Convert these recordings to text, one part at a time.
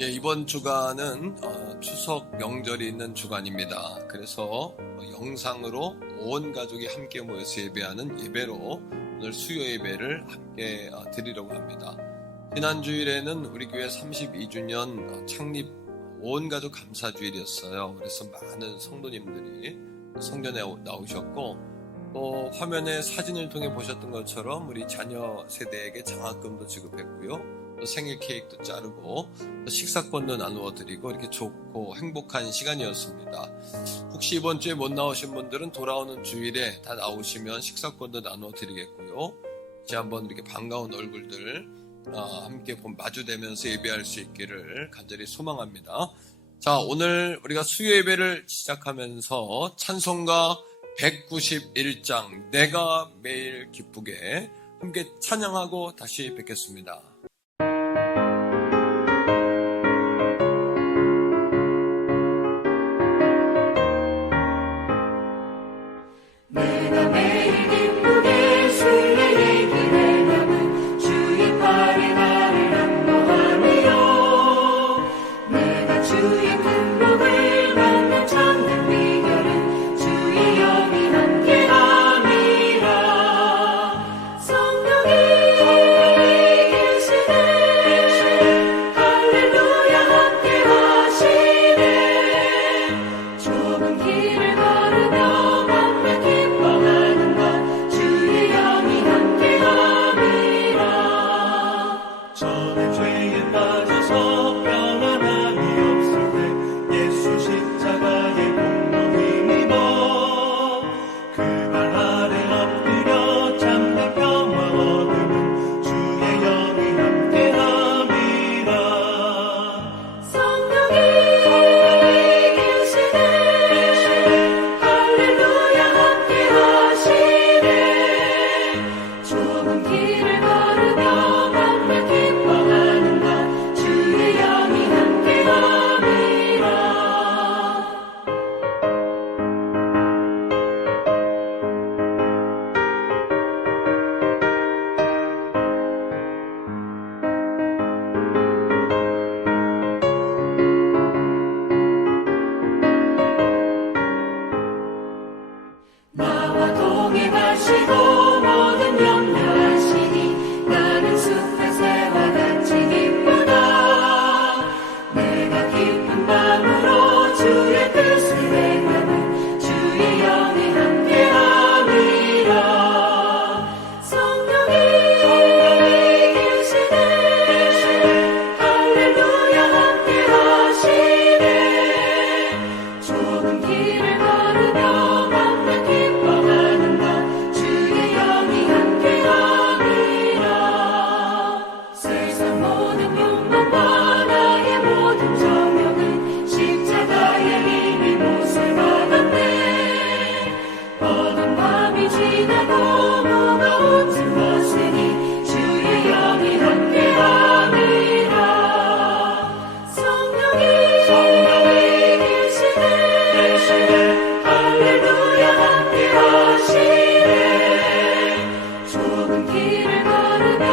이번 주간은 추석 명절이 있는 주간입니다. 그래서 영상으로 온 가족이 함께 모여서 예배하는 예배로 오늘 수요 예배를 함께 드리려고 합니다. 지난 주일에는 우리 교회 32주년 창립 온 가족 감사주일이었어요. 그래서 많은 성도님들이 성전에 나오셨고, 또 화면에 사진을 통해 보셨던 것처럼 우리 자녀 세대에게 장학금도 지급했고요. 또 생일 케이크도 자르고 또 식사권도 나누어 드리고 이렇게 좋고 행복한 시간이었습니다. 혹시 이번 주에 못 나오신 분들은 돌아오는 주일에 다 나오시면 식사권도 나누어 드리겠고요. 이제 한번 이렇게 반가운 얼굴들 함께 마주대면서 예배할 수 있기를 간절히 소망합니다. 자, 오늘 우리가 수요 예배를 시작하면서 찬송가 191장 내가 매일 기쁘게 함께 찬양하고 다시 뵙겠습니다. 내가 매일 기쁘게 술래 얘기를 하면 주의 팔에 나를 안보하며 내가 주의 큰 복을 받는 참된 비결은 주의 영이 함께함이라. 성령이 계시네 할렐루야 함께하시네. 좁은 길을 걸으며 저는 죄에 빠져서 평안함이 없을 때 예수 십자가의 공로 힘입어 그 발 아래 엎드려 참된 평화 얻으면 주의 영이 함께함이라. 성령이 계시네 할렐루야 함께하시네. 좁은 길을 걸으며 나와 동행 하시고 모든 염려하시니 나는 숲의 새와 같이 기쁘다. 내가 깊은 밤으로 주의 뜻을 행하면 주의 영이 함께함이라. 성령이 계시네 할렐루야 함께하시네. 좁은 길을 걸으며 세상 모든 욕망과 나의 모든 정욕은 십자가의 힘이 못을 받았네. 어두운 밤이 지나고 무거운 짐 벗으니 주의 영이 함께함이라. 성령이 계시네 할렐루야 함께하시네. 좁은 길을 걸으며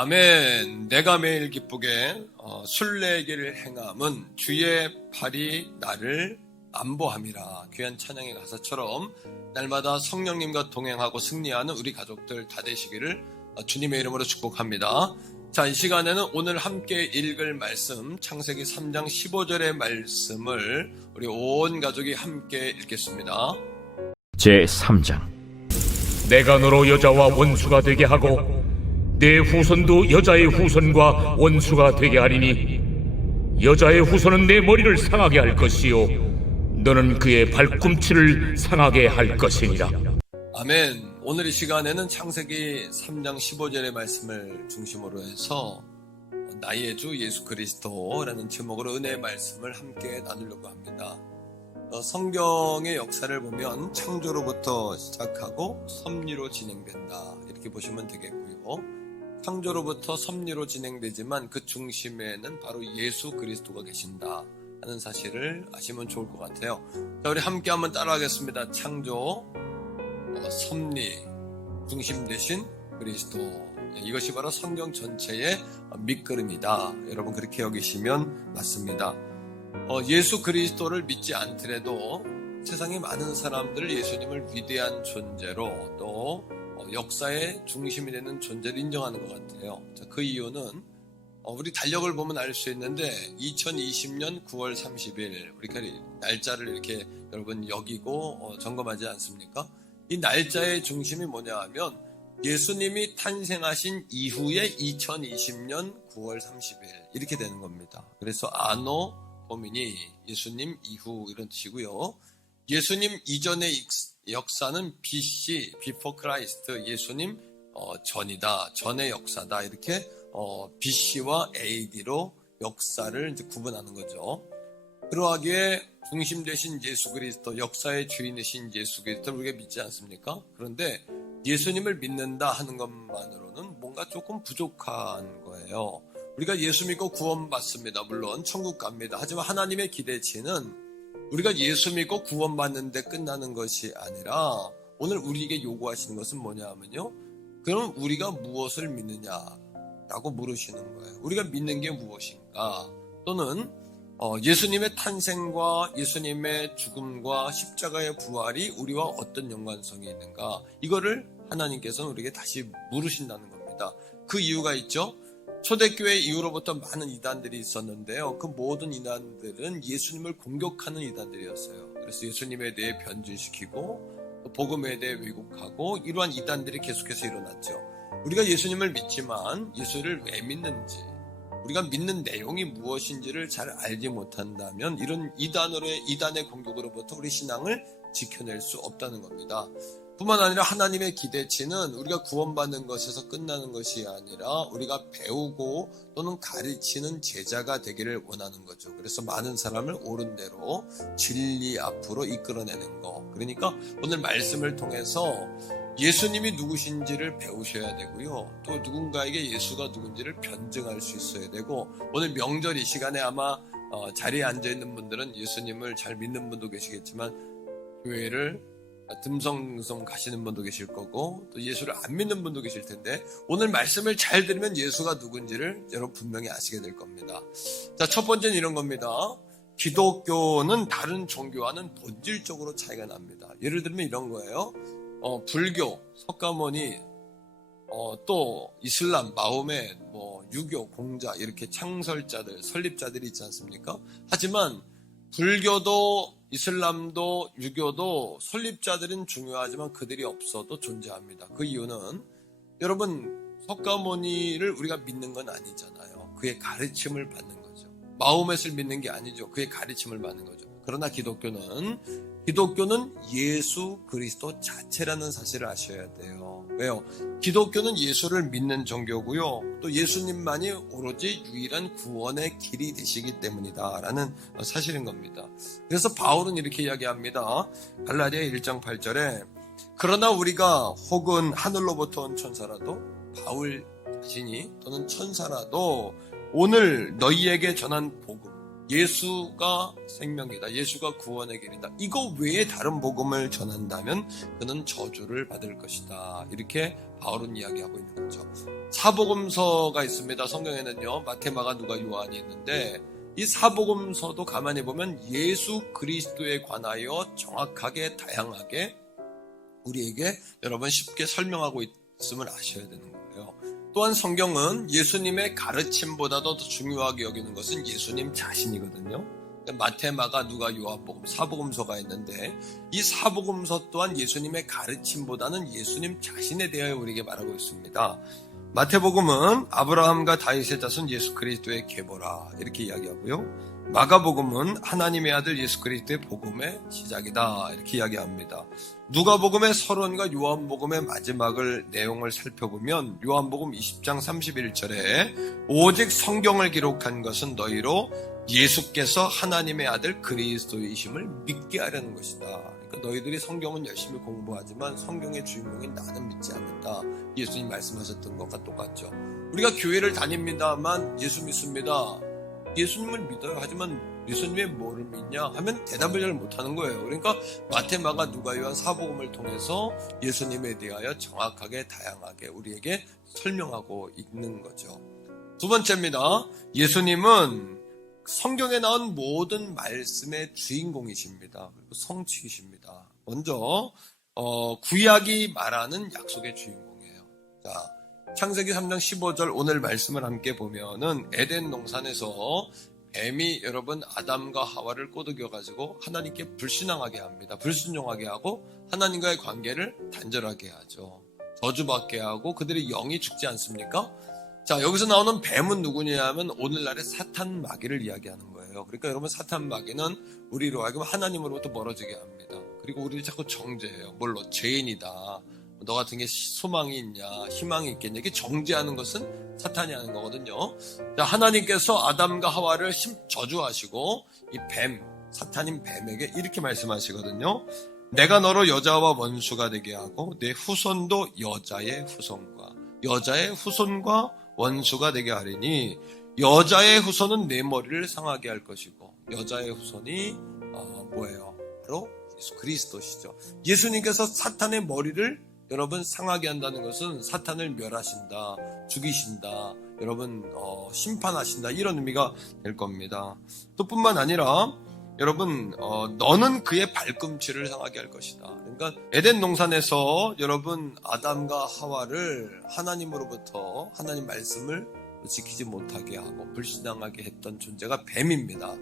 아멘. 내가 매일 기쁘게 술래기를 행함은 주의 팔이 나를 안보함이라. 귀한 찬양의 가사처럼 날마다 성령님과 동행하고 승리하는 우리 가족들 다 되시기를 주님의 이름으로 축복합니다. 자, 이 시간에는 오늘 함께 읽을 말씀 창세기 3장 15절의 말씀을 우리 온 가족이 함께 읽겠습니다. 제3장 내가 너로 여자와 원수가 되게 하고 내 후손도 여자의 후손과 원수가 되게 하리니 여자의 후손은 내 머리를 상하게 할 것이요 너는 그의 발꿈치를 상하게 할 것이니라. 아멘. 오늘 이 시간에는 창세기 3장 15절의 말씀을 중심으로 해서 나의 주 예수 그리스도라는 제목으로 은혜의 말씀을 함께 나누려고 합니다. 성경의 역사를 보면 창조로부터 시작하고 섭리로 진행된다 이렇게 보시면 되겠고요. 창조로부터 섭리로 진행되지만 그 중심에는 바로 예수 그리스도가 계신다 하는 사실을 아시면 좋을 것 같아요. 자, 우리 함께 한번 따라하겠습니다. 창조, 섭리, 중심 되신 그리스도. 이것이 바로 성경 전체의 밑그림이다. 여러분 그렇게 여기시면 맞습니다. 예수 그리스도를 믿지 않더라도 세상에 많은 사람들을 예수님을 위대한 존재로 또 역사의 중심이 되는 존재로 인정하는 것 같아요. 자, 그 이유는 우리 달력을 보면 알 수 있는데 2020년 9월 30일 우리가 날짜를 이렇게 여러분 여기고 점검하지 않습니까? 이 날짜의 중심이 뭐냐 하면 예수님이 탄생하신 이후에 2020년 9월 30일 이렇게 되는 겁니다. 그래서 아노 도미니 예수님 이후 이런 뜻이고요. 예수님 이전의 역사는 BC, Before Christ, 예수님 전이다, 전의 역사다 이렇게 BC와 AD로 역사를 이제 구분하는 거죠. 그러하기에 중심 되신 예수 그리스도, 역사의 주인이신 예수 그리스도를 우리가 믿지 않습니까? 그런데 예수님을 믿는다 하는 것만으로는 뭔가 조금 부족한 거예요. 우리가 예수 믿고 구원받습니다. 물론 천국 갑니다. 하지만 하나님의 기대치는 우리가 예수 믿고 구원받는데 끝나는 것이 아니라 오늘 우리에게 요구하시는 것은 뭐냐 하면요. 그럼 우리가 무엇을 믿느냐라고 물으시는 거예요. 우리가 믿는 게 무엇인가? 또는 예수님의 탄생과 예수님의 죽음과 십자가의 부활이 우리와 어떤 연관성이 있는가? 이거를 하나님께서는 우리에게 다시 물으신다는 겁니다. 그 이유가 있죠. 초대교회 이후로부터 많은 이단들이 있었는데요. 그 모든 이단들은 예수님을 공격하는 이단들이었어요. 그래서 예수님에 대해 변질시키고 또 복음에 대해 왜곡하고 이러한 이단들이 계속해서 일어났죠. 우리가 예수님을 믿지만 예수를 왜 믿는지, 우리가 믿는 내용이 무엇인지를 잘 알지 못한다면 이런 이단의 공격으로부터 우리 신앙을 지켜낼 수 없다는 겁니다. 뿐만 아니라 하나님의 기대치는 우리가 구원받는 것에서 끝나는 것이 아니라 우리가 배우고 또는 가르치는 제자가 되기를 원하는 거죠. 그래서 많은 사람을 옳은 대로 진리 앞으로 이끌어내는 거. 그러니까 오늘 말씀을 통해서 예수님이 누구신지를 배우셔야 되고요. 또 누군가에게 예수가 누군지를 변증할 수 있어야 되고, 오늘 명절 이 시간에 아마 자리에 앉아있는 분들은 예수님을 잘 믿는 분도 계시겠지만 교회를 듬성듬성 가시는 분도 계실 거고 또 예수를 안 믿는 분도 계실 텐데 오늘 말씀을 잘 들으면 예수가 누군지를 여러분 분명히 아시게 될 겁니다. 자, 첫 번째는 이런 겁니다. 기독교는 다른 종교와는 본질적으로 차이가 납니다. 예를 들면 이런 거예요. 불교, 석가모니, 또 이슬람, 마호멧, 유교, 공자 이렇게 창설자들, 설립자들이 있지 않습니까? 하지만 불교도 이슬람도 유교도 설립자들은 중요하지만 그들이 없어도 존재합니다. 그 이유는 여러분 석가모니를 우리가 믿는 건 아니잖아요. 그의 가르침을 받는 거죠. 마호멧을 믿는 게 아니죠. 그의 가르침을 받는 거죠. 그러나 기독교는 예수 그리스도 자체라는 사실을 아셔야 돼요. 왜요? 기독교는 예수를 믿는 종교고요. 또 예수님만이 오로지 유일한 구원의 길이 되시기 때문이다 라는 사실인 겁니다. 그래서 바울은 이렇게 이야기합니다. 갈라디아 1장 8절에 그러나 우리가 혹은 하늘로부터 온 천사라도, 바울 자신이 또는 천사라도 오늘 너희에게 전한 복음, 예수가 생명이다, 예수가 구원의 길이다, 이거 외에 다른 복음을 전한다면 그는 저주를 받을 것이다. 이렇게 바울은 이야기하고 있는 거죠. 사복음서가 있습니다. 성경에는요, 마태, 마가, 누가, 요한이 있는데 이 사복음서도 가만히 보면 예수 그리스도에 관하여 정확하게 다양하게 우리에게 여러분 쉽게 설명하고 있음을 아셔야 되는 거예요. 또한 성경은 예수님의 가르침보다도 더 중요하게 여기는 것은 예수님 자신이거든요. 마태, 마가, 누가, 요한복음, 사복음서가 있는데 이 사복음서 또한 예수님의 가르침보다는 예수님 자신에 대하여 우리에게 말하고 있습니다. 마태복음은 아브라함과 다윗의 자손 예수 그리스도의 계보라 이렇게 이야기하고요. 마가복음은 하나님의 아들 예수 그리스도의 복음의 시작이다 이렇게 이야기합니다. 누가복음의 서론과 요한복음의 마지막을 내용을 살펴보면 요한복음 20장 31절에 오직 성경을 기록한 것은 너희로 예수께서 하나님의 아들 그리스도이심을 믿게 하려는 것이다. 그러니까 너희들이 성경은 열심히 공부하지만 성경의 주인공인 나는 믿지 않는다. 예수님 말씀하셨던 것과 똑같죠. 우리가 교회를 다닙니다만 예수 믿습니다. 예수님을 믿어요. 하지만 예수님의 뭐를 믿냐 하면 대답을 잘 못하는 거예요. 그러니까 마태, 마가, 누가, 요한, 사복음을 통해서 예수님에 대하여 정확하게 다양하게 우리에게 설명하고 있는 거죠. 두 번째입니다. 예수님은 성경에 나온 모든 말씀의 주인공이십니다. 그리고 성취이십니다. 먼저 구약이 말하는 약속의 주인공이에요. 자, 창세기 3장 15절 오늘 말씀을 함께 보면은 에덴 동산에서 뱀이 여러분 아담과 하와를 꼬드겨가지고 하나님께 불신앙하게 합니다. 불순종하게 하고 하나님과의 관계를 단절하게 하죠. 저주받게 하고 그들의 영이 죽지 않습니까? 자, 여기서 나오는 뱀은 누구냐면 오늘날의 사탄 마귀를 이야기하는 거예요. 그러니까 여러분 사탄 마귀는 우리로 하여금 하나님으로부터 멀어지게 합니다. 그리고 우리를 자꾸 정죄해요. 뭘로? 죄인이다. 너 같은 게 소망이 있냐, 희망이 있겠냐. 이게 정죄하는 것은 사탄이 하는 거거든요. 자, 하나님께서 아담과 하와를 저주하시고 이 뱀, 사탄인 뱀에게 이렇게 말씀하시거든요. 내가 너로 여자와 원수가 되게 하고 내 후손도 여자의 후손과 원수가 되게 하리니 여자의 후손은 내 머리를 상하게 할 것이고 여자의 후손이 뭐예요? 바로 예수 그리스도시죠. 예수님께서 사탄의 머리를 여러분 상하게 한다는 것은 사탄을 멸하신다, 죽이신다, 여러분 심판하신다 이런 의미가 될 겁니다. 또 뿐만 아니라 여러분 너는 그의 발꿈치를 상하게 할 것이다. 그러니까 에덴 동산에서 여러분 아담과 하와를 하나님으로부터 하나님 말씀을 지키지 못하게 하고 불신앙하게 했던 존재가 뱀입니다.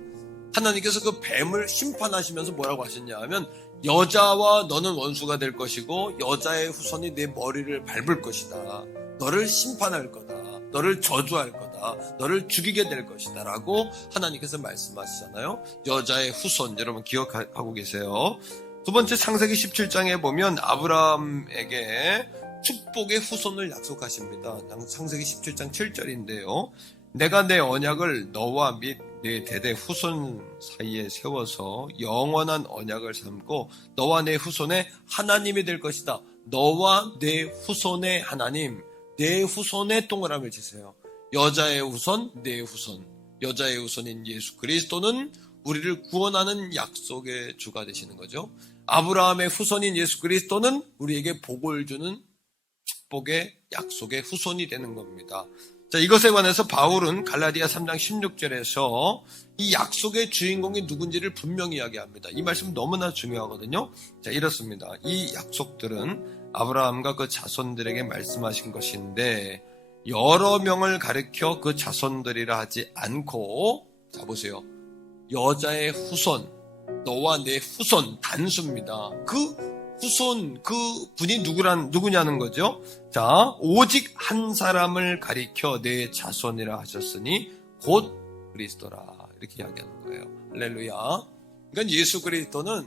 하나님께서 그 뱀을 심판하시면서 뭐라고 하셨냐 하면 여자와 너는 원수가 될 것이고 여자의 후손이 내 머리를 밟을 것이다. 너를 심판할 거다. 너를 저주할 거다. 너를 죽이게 될 것이다 라고 하나님께서 말씀하시잖아요. 여자의 후손 여러분 기억하고 계세요. 두 번째 창세기 17장에 보면 아브라함에게 축복의 후손을 약속하십니다. 창세기 17장 7절인데요. 내가 내 언약을 너와 및 내 대대 후손 사이에 세워서 영원한 언약을 삼고 너와 내 후손의 하나님이 될 것이다. 너와 내 후손의 하나님, 내 후손의 동그라미를 치세요. 여자의 후손, 내 후손. 여자의 후손인 예수 그리스도는 우리를 구원하는 약속의 주가 되시는 거죠. 아브라함의 후손인 예수 그리스도는 우리에게 복을 주는 축복의 약속의 후손이 되는 겁니다. 자, 이것에 관해서 바울은 갈라디아 3장 16절에서 이 약속의 주인공이 누군지를 분명히 이야기합니다. 이 말씀 너무나 중요하거든요. 자, 이렇습니다. 이 약속들은 아브라함과 그 자손들에게 말씀하신 것인데 여러 명을 가리켜 그 자손들이라 하지 않고 자 보세요. 여자의 후손, 너와 내 후손 단수입니다. 그 후손, 그 분이 누구냐는 거죠. 자, 오직 한 사람을 가리켜 내 자손이라 하셨으니 곧 그리스도라. 이렇게 이야기하는 거예요. 할렐루야. 그러니까 예수 그리스도는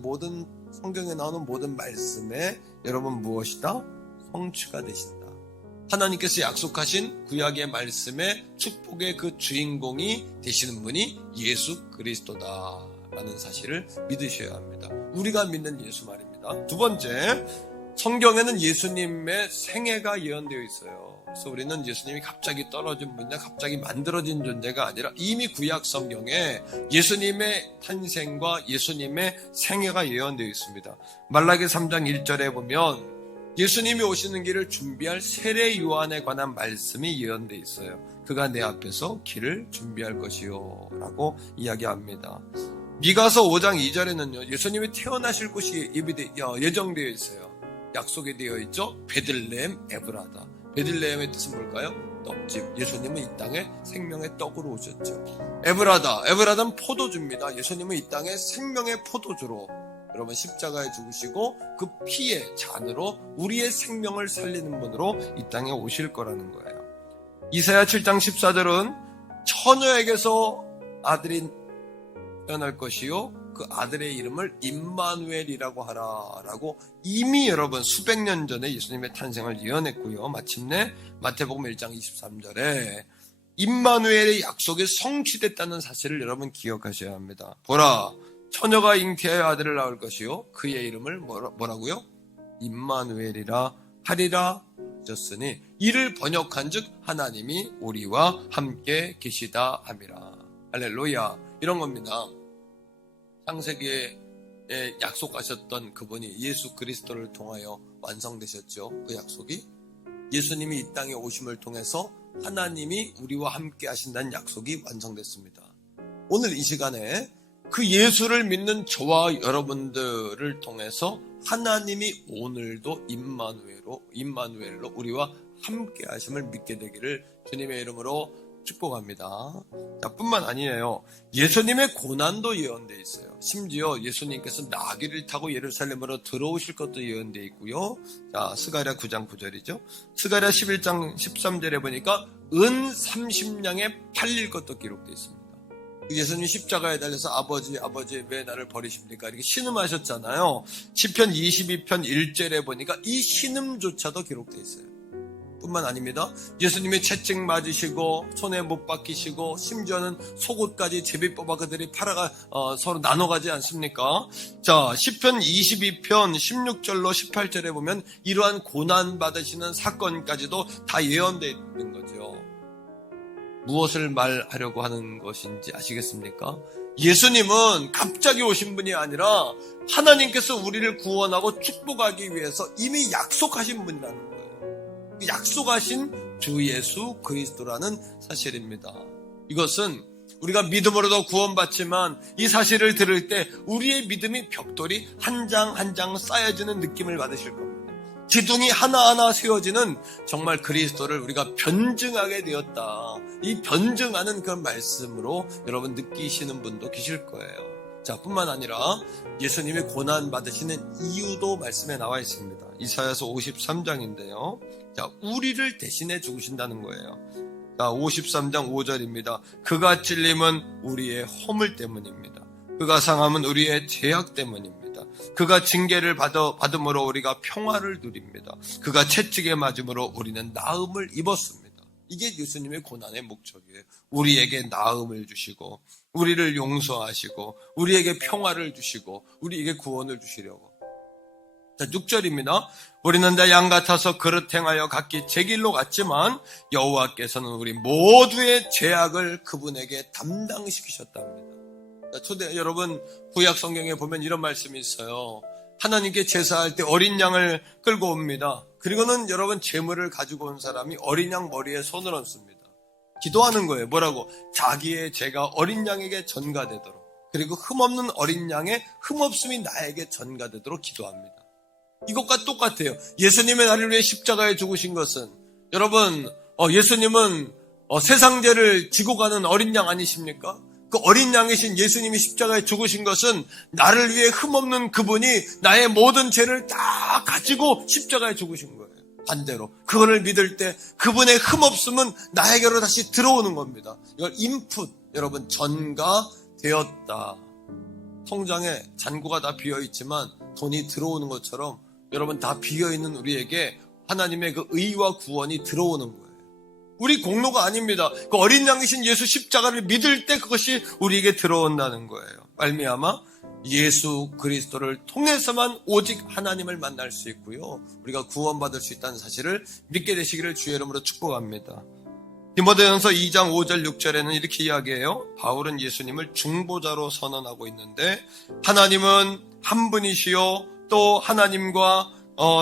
모든 성경에 나오는 모든 말씀에 여러분 무엇이다? 성취가 되신다. 하나님께서 약속하신 구약의 말씀의 축복의 그 주인공이 되시는 분이 예수 그리스도다. 라는 사실을 믿으셔야 합니다. 우리가 믿는 예수 말입니다. 두 번째, 성경에는 예수님의 생애가 예언되어 있어요. 그래서 우리는 예수님이 갑자기 떨어진 분이나 갑자기 만들어진 존재가 아니라 이미 구약 성경에 예수님의 탄생과 예수님의 생애가 예언되어 있습니다. 말라기 3장 1절에 보면 예수님이 오시는 길을 준비할 세례 요한에 관한 말씀이 예언되어 있어요. 그가 내 앞에서 길을 준비할 것이요 라고 이야기합니다. 미가서 5장 2절에는요, 예수님이 태어나실 곳이 예정되어 있어요. 약속이 되어 있죠. 베들레헴 에브라다. 베들레헴의 뜻은 뭘까요? 떡집. 예수님은 이 땅에 생명의 떡으로 오셨죠. 에브라다는 포도주입니다. 예수님은 이 땅에 생명의 포도주로 여러분 십자가에 죽으시고 그 피의 잔으로 우리의 생명을 살리는 분으로 이 땅에 오실 거라는 거예요. 이사야 7장 14절은 처녀에게서 아들이 태어날 것이요 그 아들의 이름을 임마누엘이라고 하라라고 이미 여러분 수백 년 전에 예수님의 탄생을 예언했고요. 마침내 마태복음 1장 23절에 임마누엘의 약속이 성취됐다는 사실을 여러분 기억하셔야 합니다. 보라, 처녀가 잉태하여 아들을 낳을 것이요 그의 이름을 뭐라고요? 임마누엘이라 하리라 주셨으니 이를 번역한 즉 하나님이 우리와 함께 계시다 함이라. 할렐루야. 이런 겁니다. 창세기에 약속하셨던 그분이 예수 그리스도를 통하여 완성되셨죠. 그 약속이 예수님이 이 땅에 오심을 통해서 하나님이 우리와 함께 하신다는 약속이 완성됐습니다. 오늘 이 시간에 그 예수를 믿는 저와 여러분들을 통해서 하나님이 오늘도 임마누엘로 우리와 함께 하심을 믿게 되기를 주님의 이름으로 축복합니다. 자, 뿐만 아니에요. 예수님의 고난도 예언되어 있어요. 심지어 예수님께서 나귀를 타고 예루살렘으로 들어오실 것도 예언되어 있고요. 자, 스가랴 9장 9절이죠. 스가랴 11장 13절에 보니까 은 30냥에 팔릴 것도 기록되어 있습니다. 예수님 십자가에 달려서 아버지 왜 나를 버리십니까? 이렇게 신음하셨잖아요. 시편 22편 1절에 보니까 이 신음조차도 기록되어 있어요. 뿐만 아닙니다. 예수님이 채찍 맞으시고 손에 못 박히시고 심지어는 속옷까지 제비 뽑아 그들이 서로 나눠가지 않습니까? 자, 시편 22편 16절로 18절에 보면 이러한 고난 받으시는 사건까지도 다 예언되어 있는 거죠. 무엇을 말하려고 하는 것인지 아시겠습니까? 예수님은 갑자기 오신 분이 아니라 하나님께서 우리를 구원하고 축복하기 위해서 이미 약속하신 분이라는 거예요. 약속하신 주 예수 그리스도라는 사실입니다. 이것은 우리가 믿음으로도 구원받지만 이 사실을 들을 때 우리의 믿음이 벽돌이 한 장 한 장 쌓여지는 느낌을 받으실 겁니다. 기둥이 하나하나 세워지는 정말 그리스도를 우리가 변증하게 되었다. 이 변증하는 그런 말씀으로 여러분 느끼시는 분도 계실 거예요. 자, 뿐만 아니라 예수님이 고난 받으시는 이유도 말씀에 나와 있습니다. 이사야서 53장인데요. 자, 우리를 대신해 죽으신다는 거예요. 자, 53장 5절입니다. 그가 찔림은 우리의 허물 때문입니다. 그가 상함은 우리의 죄악 때문입니다. 그가 징계를 받음으로 우리가 평화를 누립니다. 그가 채찍에 맞음으로 우리는 나음을 입었습니다. 이게 예수님의 고난의 목적이에요. 우리에게 나음을 주시고 우리를 용서하시고 우리에게 평화를 주시고 우리에게 구원을 주시려고. 자, 6절입니다. 우리는 다 양 같아서 그릇 행하여 각기 제 길로 갔지만 여호와께서는 우리 모두의 죄악을 그분에게 담당시키셨답니다. 자, 여러분 구약 성경에 보면 이런 말씀이 있어요. 하나님께 제사할 때 어린 양을 끌고 옵니다. 그리고는 여러분 제물을 가지고 온 사람이 어린 양 머리에 손을 얹습니다. 기도하는 거예요. 뭐라고? 자기의 죄가 어린 양에게 전가되도록, 그리고 흠없는 어린 양의 흠없음이 나에게 전가되도록 기도합니다. 이것과 똑같아요. 예수님의 나를 위해 십자가에 죽으신 것은, 여러분 예수님은 세상 죄를 지고 가는 어린 양 아니십니까? 그 어린 양이신 예수님이 십자가에 죽으신 것은 나를 위해 흠없는 그분이 나의 모든 죄를 다 가지고 십자가에 죽으신 거예요. 반대로 그거를 믿을 때 그분의 흠없음은 나에게로 다시 들어오는 겁니다. 이걸 인풋, 여러분 전가되었다. 통장에 잔고가 다 비어있지만 돈이 들어오는 것처럼 여러분 다 비어있는 우리에게 하나님의 그 의와 구원이 들어오는 거예요. 우리 공로가 아닙니다. 그 어린 양이신 예수 십자가를 믿을 때 그것이 우리에게 들어온다는 거예요. 말미암아 예수 그리스도를 통해서만 오직 하나님을 만날 수 있고요, 우리가 구원받을 수 있다는 사실을 믿게 되시기를 주의 이름으로 축복합니다. 디모데전서 2장 5절 6절에는 이렇게 이야기해요. 바울은 예수님을 중보자로 선언하고 있는데 하나님은 한 분이시요 또 하나님과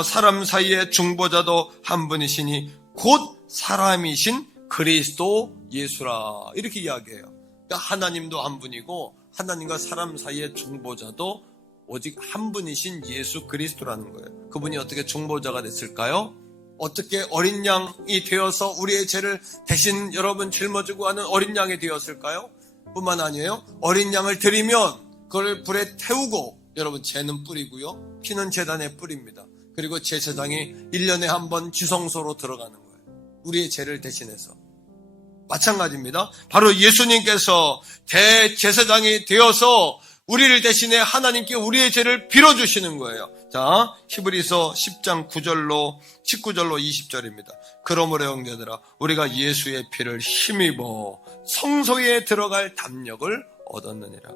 사람 사이의 중보자도 한 분이시니 곧 사람이신 그리스도 예수라, 이렇게 이야기해요. 그러니까 하나님도 한 분이고 하나님과 사람 사이의 중보자도 오직 한 분이신 예수 그리스도라는 거예요. 그분이 어떻게 중보자가 됐을까요? 어떻게 어린 양이 되어서 우리의 죄를 대신 여러분 짊어지고 하는 어린 양이 되었을까요? 뿐만 아니에요. 어린 양을 드리면 그걸 불에 태우고 여러분 죄는 뿌리고요, 피는 제단에 뿌립니다. 그리고 제사장이 1년에 한 번 지성소로 들어가는 거예요. 우리의 죄를 대신해서. 마찬가지입니다. 바로 예수님께서 대제사장이 되어서 우리를 대신해 하나님께 우리의 죄를 빌어주시는 거예요. 자, 히브리서 10장 9절로 19절로 20절입니다. 그러므로 형제들아 우리가 예수의 피를 힘입어 성소에 들어갈 담력을 얻었느니라.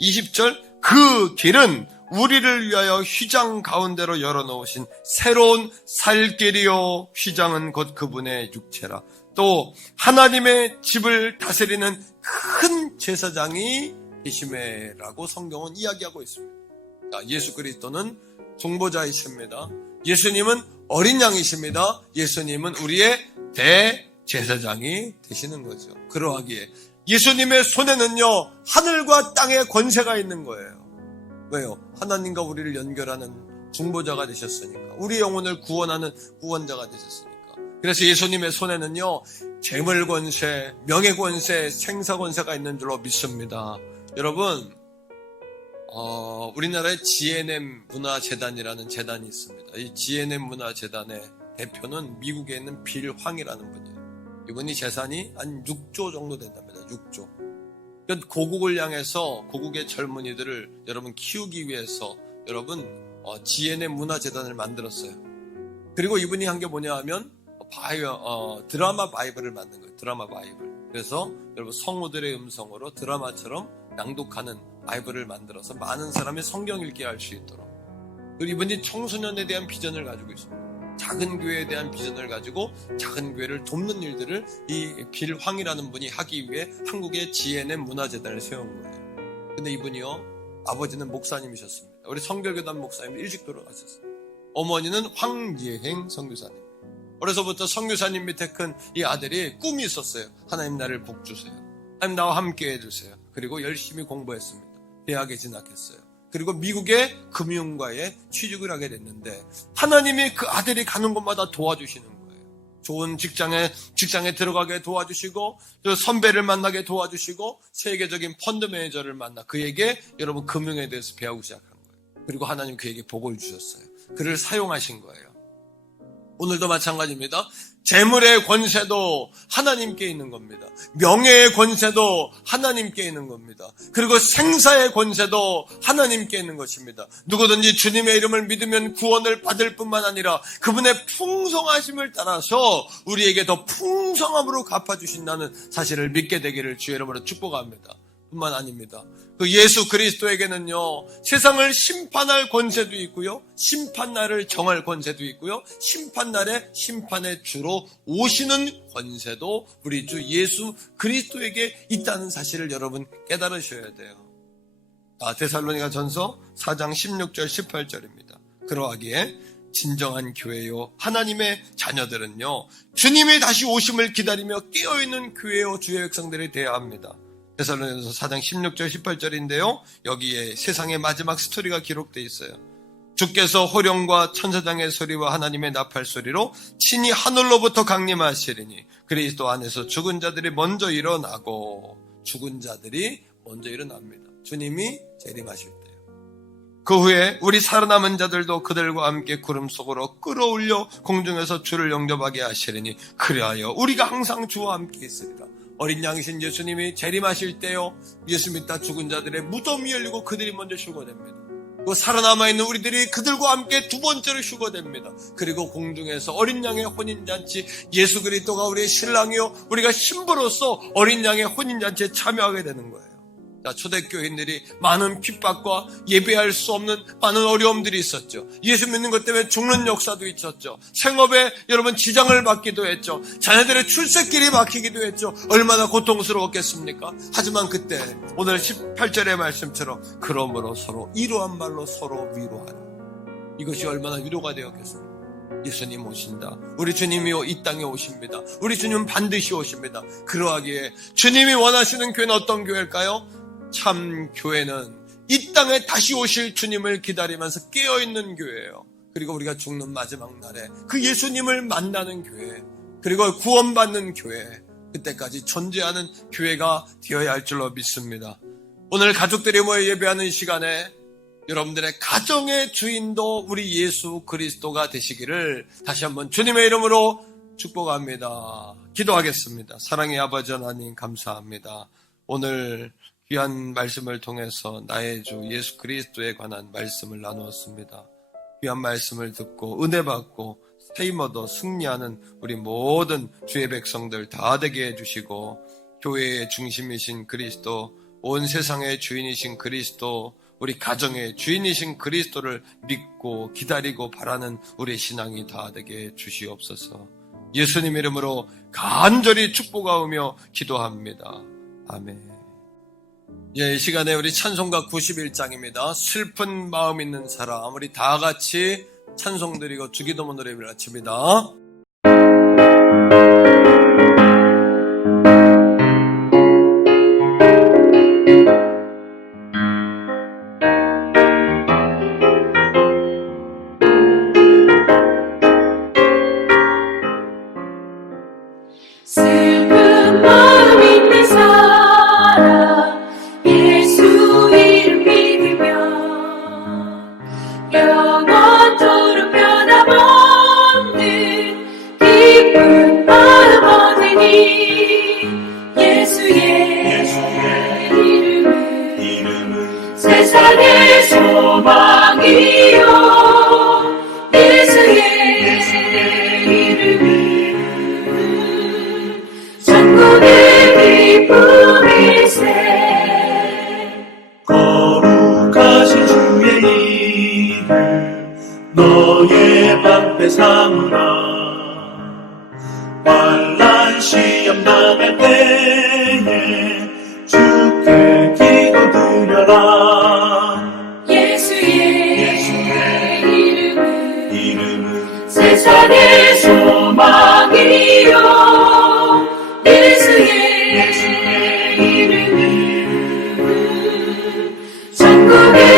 20절 그 길은 우리를 위하여 휘장 가운데로 열어놓으신 새로운 살길이요 휘장은 곧 그분의 육체라. 또 하나님의 집을 다스리는 큰 제사장이 계심에라고 성경은 이야기하고 있습니다. 예수 그리스도는 중보자이십니다. 예수님은 어린 양이십니다. 예수님은 우리의 대제사장이 되시는 거죠. 그러하기에 예수님의 손에는요 하늘과 땅의 권세가 있는 거예요. 왜요? 하나님과 우리를 연결하는 중보자가 되셨으니까, 우리 영혼을 구원하는 구원자가 되셨으니까. 그래서 예수님의 손에는요 재물 권세, 명예 권세, 생사 권세가 있는 줄로 믿습니다. 여러분, 우리나라에 GNM 문화재단이라는 재단이 있습니다. 이 GNM 문화재단의 대표는 미국에 있는 빌 황이라는 분이에요. 이분이 재산이 한 6조 정도 된답니다. 6조. 그러니까 고국을 향해서 고국의 젊은이들을 여러분 키우기 위해서 여러분 GNM 문화재단을 만들었어요. 그리고 이분이 한 게 뭐냐 하면 드라마 바이블을 만든 거예요. 드라마 바이블. 그래서 여러분 성우들의 음성으로 드라마처럼 낭독하는 바이블을 만들어서 많은 사람이 성경 읽게 할 수 있도록. 그리고 이분이 청소년에 대한 비전을 가지고 있습니다. 작은 교회에 대한 비전을 가지고 작은 교회를 돕는 일들을 이 빌 황이라는 분이 하기 위해 한국의 GNM 문화재단을 세운 거예요. 근데 이분이요 아버지는 목사님이셨습니다. 우리 성결교단 목사님 일찍 돌아가셨어요. 어머니는 황예행 선교사님. 어려서부터 선교사님 밑에 큰 이 아들이 꿈이 있었어요. 하나님 나를 복 주세요. 하나님 나와 함께 해주세요. 그리고 열심히 공부했습니다. 대학에 진학했어요. 그리고 미국의 금융과에 취직을 하게 됐는데 하나님이 그 아들이 가는 곳마다 도와주시는 거예요. 좋은 직장에 들어가게 도와주시고, 또 선배를 만나게 도와주시고, 세계적인 펀드 매니저를 만나 그에게 여러분 금융에 대해서 배우기 시작한 거예요. 그리고 하나님 그에게 복을 주셨어요. 그를 사용하신 거예요. 오늘도 마찬가지입니다. 재물의 권세도 하나님께 있는 겁니다. 명예의 권세도 하나님께 있는 겁니다. 그리고 생사의 권세도 하나님께 있는 것입니다. 누구든지 주님의 이름을 믿으면 구원을 받을 뿐만 아니라 그분의 풍성하심을 따라서 우리에게 더 풍성함으로 갚아주신다는 사실을 믿게 되기를 주의 이름으로 축복합니다. 뿐만 아닙니다. 그 예수 그리스도에게는요 세상을 심판할 권세도 있고요, 심판날을 정할 권세도 있고요, 심판날에 심판의 주로 오시는 권세도 우리 주 예수 그리스도에게 있다는 사실을 여러분 깨달으셔야 돼요. 데살로니가 전서 4장 16절 18절입니다. 그러하기에 진정한 교회요 하나님의 자녀들은요 주님이 다시 오심을 기다리며 깨어있는 교회요 주의 백성들이 되어야 합니다. 데살로니가서 4장 16절 18절인데요. 여기에 세상의 마지막 스토리가 기록되어 있어요. 주께서 호령과 천사장의 소리와 하나님의 나팔 소리로 친히 하늘로부터 강림하시리니 그리스도 안에서 죽은 자들이 먼저 일어나고, 죽은 자들이 먼저 일어납니다. 주님이 재림하실 때요. 그 후에 우리 살아남은 자들도 그들과 함께 구름 속으로 끌어올려 공중에서 주를 영접하게 하시리니 그리하여 우리가 항상 주와 함께 있으리라. 어린 양이신 예수님이 재림하실 때요 예수 믿다 죽은 자들의 무덤이 열리고 그들이 먼저 휴거됩니다. 그리고 살아남아있는 우리들이 그들과 함께 두 번째로 휴거됩니다. 그리고 공중에서 어린 양의 혼인잔치, 예수 그리스도가 우리의 신랑이요 우리가 신부로서 어린 양의 혼인잔치에 참여하게 되는 거예요. 초대교인들이 많은 핍박과 예배할 수 없는 많은 어려움들이 있었죠. 예수 믿는 것 때문에 죽는 역사도 있었죠. 생업에 여러분 지장을 받기도 했죠. 자녀들의 출세길이 막히기도 했죠. 얼마나 고통스러웠겠습니까? 하지만 그때 오늘 18절의 말씀처럼 그러므로 서로 이러한 말로 서로 위로하라. 이것이 얼마나 위로가 되었겠습니까? 예수님 오신다. 우리 주님이 이 땅에 오십니다. 우리 주님 반드시 오십니다. 그러하기에 주님이 원하시는 교회는 어떤 교회일까요? 참 교회는 이 땅에 다시 오실 주님을 기다리면서 깨어있는 교회예요. 그리고 우리가 죽는 마지막 날에 그 예수님을 만나는 교회, 그리고 구원받는 교회, 그때까지 존재하는 교회가 되어야 할 줄로 믿습니다. 오늘 가족들이 모여 예배하는 시간에 여러분들의 가정의 주인도 우리 예수 그리스도가 되시기를 다시 한번 주님의 이름으로 축복합니다. 기도하겠습니다. 사랑의 아버지 하나님 감사합니다. 오늘 귀한 말씀을 통해서 나의 주 예수 그리스도에 관한 말씀을 나누었습니다. 귀한 말씀을 듣고 은혜 받고 세임 얻어 승리하는 우리 모든 주의 백성들 다 되게 해주시고, 교회의 중심이신 그리스도 온 세상의 주인이신 그리스도, 우리 가정의 주인이신 그리스도를 믿고 기다리고 바라는 우리의 신앙이 다 되게 주시옵소서. 예수님 이름으로 간절히 축복하며 기도합니다. 아멘. 예, 이 시간에 우리 찬송가 91장입니다. 슬픈 마음 있는 사람, 우리 다 같이 찬송 드리고 주기도문 노래를 마칩니다. 슬픈 마음 있는 사람 예수 이름 믿으며 영원토록 변함없는 기쁜 마음 얻으니 예수의 이름은 세상의 소망이요 예수의 이름은 천국의 기쁨일세. 거룩하신 주의 이름 너의 방패 삼으라. 환난 시험 당할 때에 주께 기도 드려라. 예수의 이름은 세상의 소망이요 예수의 이름은 천국의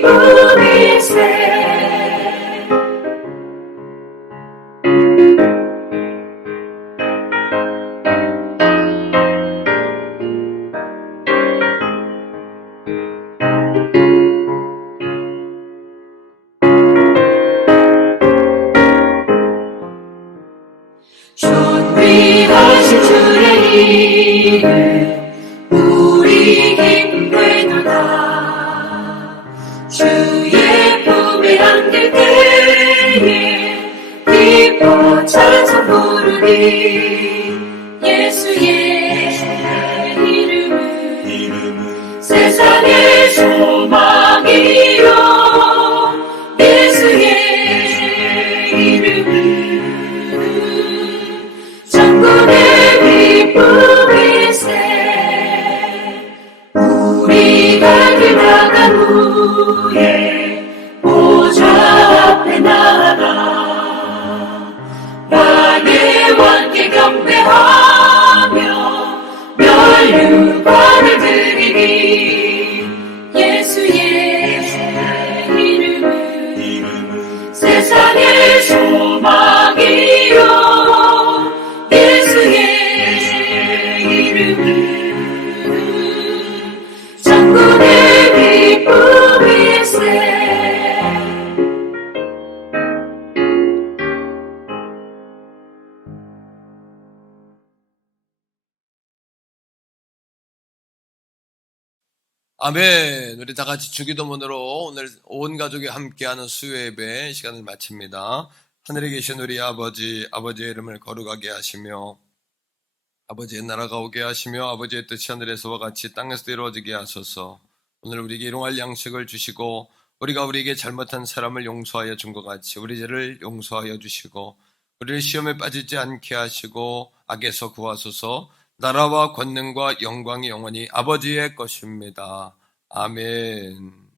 기쁨일세. 존귀하신 주의 이름 우리 기쁨 되도다. 주의 품에 안길 때에 기뻐 찬송 부르리. 예수의 이름은 세상의 소망이요 예수의 이름은 천국의 기쁨일세. 우리가 길 나간 후에 보좌 앞에 나아가 왕의 왕께 경배하며 면류관을 드리니 예수의 이름은 세상의 소망이요 예수의 이름은 천국의 기쁨일세. 아멘. 우리 다 같이 주기도문으로 오늘 온 가족이 함께하는 수요예배 시간을 마칩니다. 하늘에 계신 우리 아버지, 아버지의 이름을 거룩하게 하시며 아버지의 나라가 오게 하시며 아버지의 뜻이 하늘에서와 같이 땅에서도 이루어지게 하소서. 오늘 우리에게 일용할 양식을 주시고 우리가 우리에게 잘못한 사람을 용서하여 준 것 같이 우리 죄를 용서하여 주시고 우리를 시험에 빠지지 않게 하시고 악에서 구하소서. 나라와 권능과 영광이 영원히 아버지의 것입니다. 아멘.